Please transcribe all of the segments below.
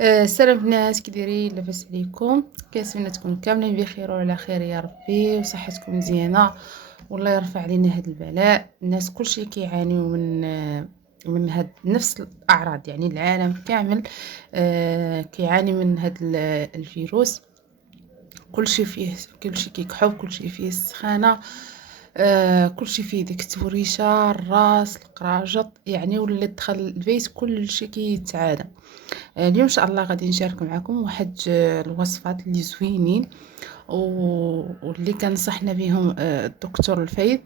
السلام الناس، كي دايرين؟ لاباس عليكم؟ كنتمنى تكونوا كاملين بخير وعلى خير يا ربي، وصحتكم مزيانه، والله يرفع علينا هذا البلاء. الناس كلشي كيعانيو من هاد نفس الاعراض، يعني العالم كامل كيعاني من هاد الفيروس. كلشي كيكحب، كلشي فيه السخانه، كلشي فيه ديك التوريشه، الراس، القراجط، يعني ولا دخل البيت كلشي كيتعادى. اليوم ان شاء الله غادي نشارك معكم واحد الوصفات اللي زوينين واللي كنصحنا بهم الدكتور الفايد.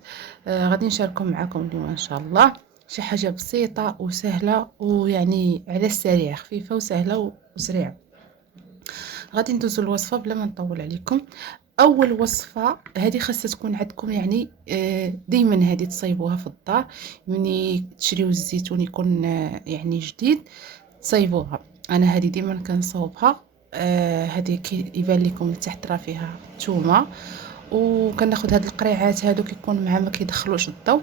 غادي نشاركهم معكم اليوم ان شاء الله. شي حاجه بسيطه وسهله، ويعني على السريع، خفيفه وسهله وسريعه. غادي ندوزو الوصفه بلا ما نطول عليكم. اول وصفه هذه خاصها تكون عندكم، يعني دائما هذه تصايبوها في الدار. ملي تشريو الزيتون يكون يعني جديد، تصايبوها. انا هذه ديما كنصاوبها. هذه كيبان لكم تحت راه فيها ثومه، وكناخذ هاد القريعات هادو كيكون مع ما كيدخلوش الضو.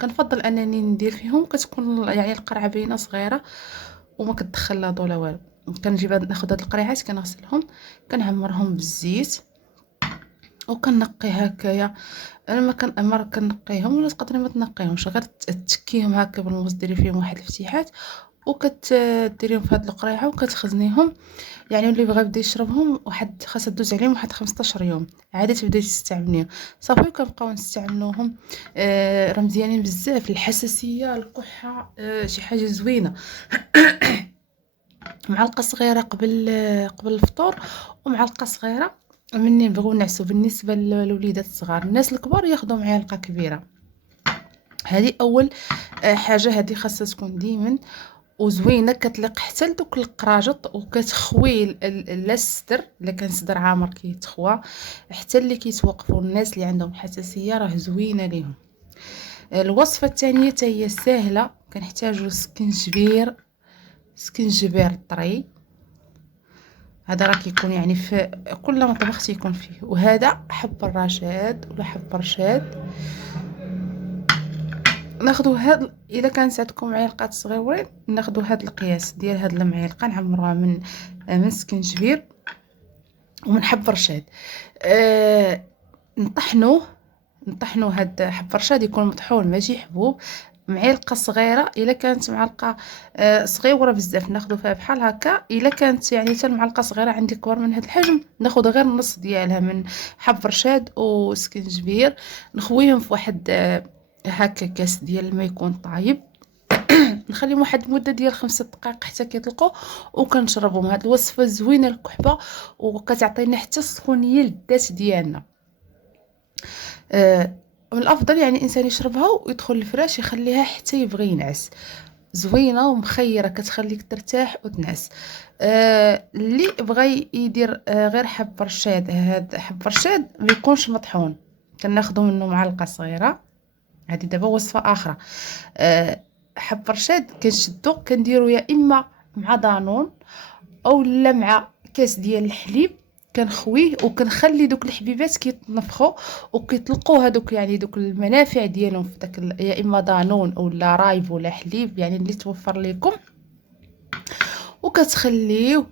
كنفضل انني ندير فيهم، كتكون يعني القرعه باينه صغيره وما كتدخل لا ضو لا والو. ناخذ هاد القريعات، كنغسلهم، كنعمرهم بالزيت، وكنقي هكايا. انا ما كنأمر كنقيهم، ولا تقدري ما تنقيهمش، غير تكيهم هكا بالموس، ديري فيهم واحد الفتيحات وكتديريهم في هاد القريعه وكتخزنيهم. يعني اللي بغى يبدا يشربهم، واحد خاصها دوز عليهم واحد 15 يوم عاد تبداي تستعمليهم. صافي كنبقاو نستعملوهم. راه مزيانين بزاف الحساسيه، الكحه، شي حاجه زوينه. معلقه صغيره قبل الفطور، ومعلقه صغيره مني نبغيو نعسو. بالنسبه للوليدات الصغار، الناس الكبار ياخذوا معلقه كبيره. هذه اول حاجه، هذه خاصها تكون ديما وزوينه، كتليق حتى لدوك القراجط، وكتخوي لا الصدر، الا كان صدر عامر كيتخوى. حتى اللي كيتوقفوا، الناس اللي عندهم حساسيه، راه زوينه ليهم. الوصفه الثانيه حتى هي سهله. كنحتاجوا سكنجبير طري. هذا راه كيكون يعني في كل مطبخ تيكون فيه. وهذا حب الرشاد ولا حب رشاد. ناخذوا هاد، الا كانت عندكم معلقات صغيورين، ناخذوا هاد القياس ديال هاد المعلقه، نعمروها من سكنجبير ومن حب رشاد. أه نطحنوه هاد حب رشاد يكون مطحون ماشي حبوب. معلقه صغيره، الا كانت معلقه صغيره بزاف ناخذ فيها بحال هكا. الا كانت يعني حتى المعلقه صغيره عندي كبر من هاد الحجم، ناخذ غير النص ديالها من حب رشاد وسكنجبير. نخويهم في واحد هكا كاس ديال الماء يكون طايب. نخليهم واحد المده ديال 5 دقائق حتى كيطلقوا، وكنشربهم. هاد الوصفه زوينه الكحبه، وكتعطينا حتى السخونيه للذات ديالنا. من الافضل يعني الانسان يشربها ويدخل الفراش يخليها حتى يبغي ينعس. زوينه ومخيره، كتخليك ترتاح وتنعس. اللي بغى يدير غير حب رشاد، هاد حب رشاد ما يكونش مطحون، كناخذوا منه معلقه صغيره. هذه دابا وصفه اخرى. حب رشاد كنشدو كنديرو يا اما مع دانون، او لا مع كاس ديال الحليب. كنخويه وكنخلي دوك الحبيبات كيتنفخوا وكيطلقوا هذوك، يعني دوك المنافع ديالهم في داك يا اما دانون او لا رايب ولا حليب، يعني اللي توفر لكم. وكتخليوه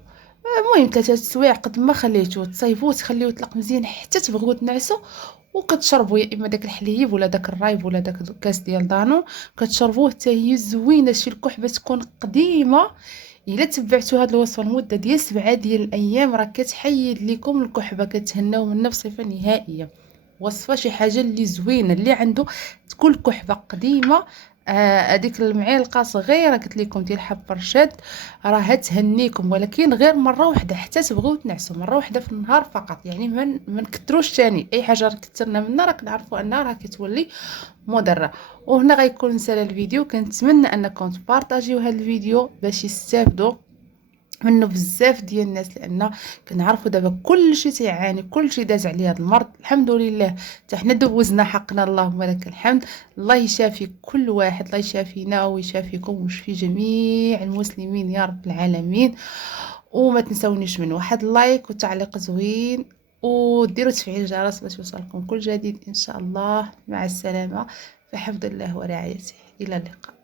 المهم 3 سوايع قد ما خليتوه، تصايبوه تخليوه يطلق مزيان حتى تبغيو تنعسوا. وكتشربوا يا اما داك الحليب ولا داك الرايب ولا داك كاس ديال دانون، كتشربوه حتى هي زوينه. شي الكحبه تكون قديمه. الا تبعتوا هاد الوصفه لمده ديال 7 ديال الايام، راه كتحيد لكم الكحبه، كتهناو منها بصفه نهائيه. وصفه شي حاجه اللي زوينه، اللي عنده تكون كحبه قديمه. هذيك المعلقه صغيره قلت لكم ديال حب رشاد راه تهنيكم، ولكن غير مره واحده حتى تبغيو تنعسوا، مره واحده في النهار فقط. يعني ما نكثروش ثاني. اي حاجه كثرنا منها راه كنعرفوا انها راه كتولي مضره. وهنا غيكون نسال الفيديو. كنتمنى انكم تبارطاجيو هذا الفيديو باش يستافدوا منه بزاف ديال الناس، لان كنعرفوا دابا كلشي تيعاني، كلشي داز عليه هذا المرض. الحمد لله حتى حنا دوزنا حقنا، اللهم لك الحمد. الله يشافي كل واحد، الله يشافينا ويشافيكم ويشفي جميع المسلمين يا رب العالمين. وما تنسونيش من واحد لايك وتعليق زوين، وديروا تفعيل الجرس باش يوصلكم كل جديد ان شاء الله. مع السلامه، في حفظ الله ورعايته، الى اللقاء.